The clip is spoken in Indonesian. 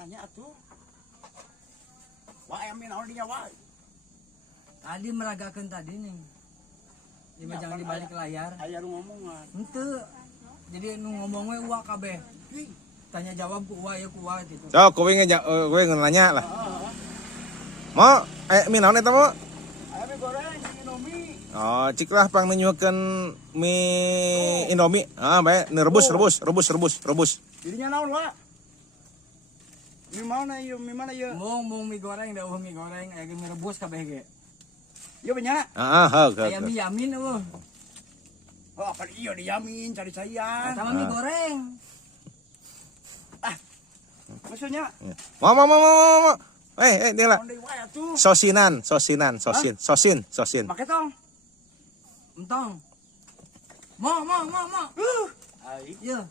Nanya atuh. Wah, amin naon dinya wae. Tadi meragakan tadi nih. Ini jangan dibalik ke layar. Aya nu ngomongan. Henteu. Jadi nu ngomong we uwa kabeh. Tanya jawab ku uwa ya ku uwa gitu. So, kowe nanya lah. Mo, mie naon eta, Mo? Aya mie goreng jeung Indomie. Oh, cik lah pang nyuhkeun mie Indomie. Ah, bae, rebus. Dirinya naon, Wak? Mie mana ieu? Mie mana ieu? Mung mie goreng da mie goreng aya mie rebus kabeh ge. Ieu nya. Aya mie yamin eueuh. Oh, apa ieu diyamin cari saya. Sama mie goreng. Maksudnya Mo. Dia lah. naon deui wae atuh. Sosin. Make tong. Entong. Mo. Ai. Ieu.